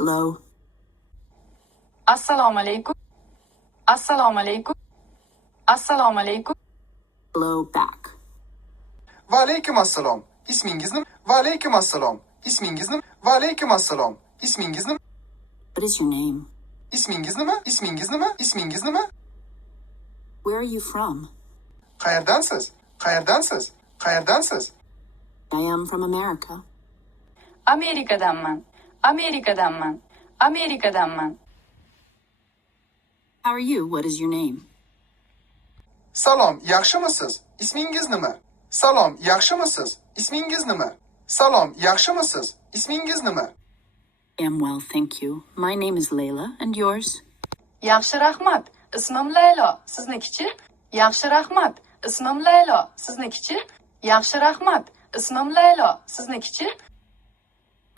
Hello. Assalomu alaykum. Assalomu alaykum. Assalomu alaykum. Hello back. Va alaykum assalom. İsmingiz nima? Va alaykum assalom. İsmingiz nima? Va alaykum assalom. İsmingiz nima? What is your name? İsmingiz nima? İsmingiz nima? İsmingiz nima? Where are you from? Qayerdansiz? Qayerdansiz? Qayerdansiz? I am from America. Amerikadanman. Amerikadanman. Amerikadanman. How are you? What is your name? Salom, yaxshimisiz? İsmingiz nima? Salom, yaxshimisiz? İsmingiz nima? Salom, yaxshimisiz? İsmingiz nima? I am well, thank you. My name is Layla, and yours? Yaxshi rahmat. Ismim Laylo. Siznikichi? Yaxshi rahmat. Ismim Laylo. Siznikichi? Yaxshi rahmat. Ismim Laylo. Siznikichi?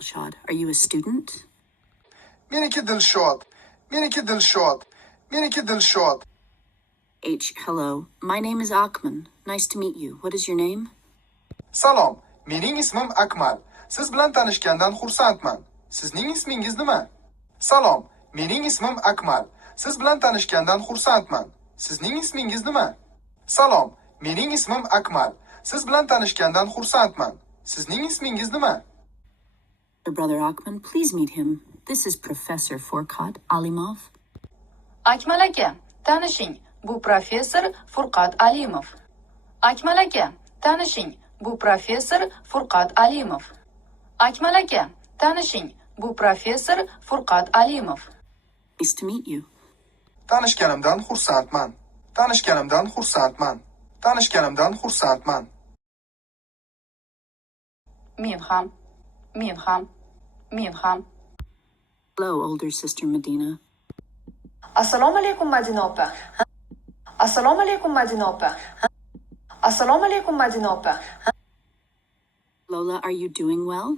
Shad, are you a student? Meniki Dilshod. Meniki Dilshod. Meniki Dilshod. H, hello. My name is Akman. Nice to meet you. What is your name? Salom, mening ismim Akmal. Siz bilan tanishgandan xursandman. Sizning ismingiz nima? Salom, mening ismim Akmal. Siz bilan tanishgandan xursandman. Sizning ismingiz nima? Salom, mening ismim Akmal. Siz bilan tanishgandan xursandman. Sizning ismingiz nima? Your brother Akman, please meet him. This is Professor Furqat Alimov. Akmal aka, tanishing. Bu professor Furqat Alimov. Akmal aka, tanishing. Bu professor Furqat Alimov. Akmal aka, tanishing. Bu professor Furqat Alimov. Nice to meet you. Tanishganimdan xursandman. Tanishganimdan xursandman. Tanishganimdan xursandman. Men ham. Men ham. Men ham. Hello, older sister Medina. Assalomu alaykum Madina opa. Assalomu alaykum Madina opa. Assalomu alaykum Madina opa. Lola, are you doing well?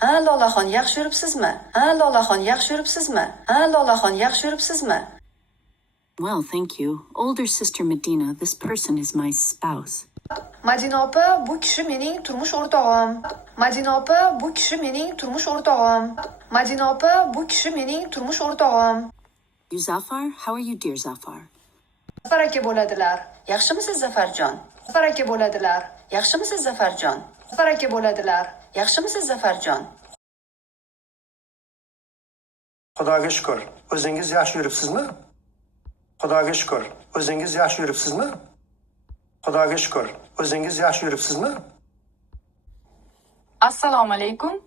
Ha Lolaxon, yaxshi yuribsizmi? Ha Lolaxon, yaxshi yuribsizmi? Ha Lolaxon, yaxshi yuribsizmi? Well, thank you. Older sister Medina, this person is my spouse. Madina opa, bu kishi mening turmush o'rtog'im. Madina opa, bu kishi mening turmush o'rtog'im. Madina opa, bu kishi mening turmush o'rtog'im. You Zafar? How are you, dear Zafar? Zafar aka bo'ladilar. Yaxshimisiz Zafarjon? Zafar aka bo'ladilar. Yaxshimisiz Zafarjon? Zafar aka bo'ladilar. Yaxshimisiz Zafarjon? Xudoga shukr. O'zingiz yaxshi yuribsizmi? Xudoga shukr. O'zingiz yaxshi yuribsizmi? Xudoga shukr. O'zingiz yaxshi yuribsizmi? Assalomu alaykum.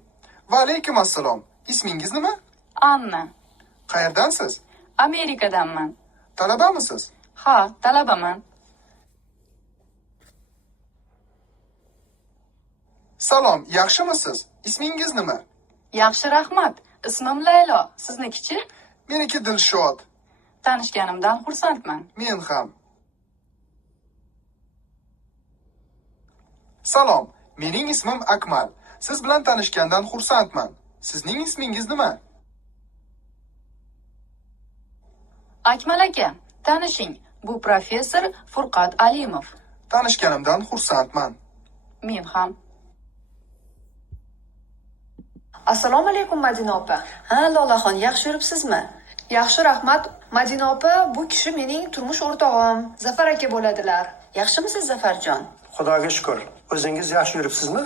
Va alaykum assalom. İsmingiz nima? Anna. Qayerdansiz? Amerikadanman. Talabamisiz? Ha, talabaman. Salom, yaxshimisiz? İsmingiz nima? Yaxshi rahmat. Ismim Laylo. Siznikichi? Meniki Dilshod. Tanishganimdan xursandman. Men ham. Salom, mening ismim Akmal. Siz bilan tanishgandan xursandman. Sizning ismingiz nima? Akmal aka, tanishing. Bu professor Furqat Alimov. Tanishganimdan xursandman. Men ham. Assalomu alaykum Madina opa. Ha Lolaxon, yaxshi yuribsizmi? Yaxshi rahmat. Madina opa, bu kishi mening turmush o'rtog'im. Zafar aka bo'ladilar. Yaxshimisiz Zafarjon? Xudoga shukr. O'zingiz yaxshi yuribsizmi?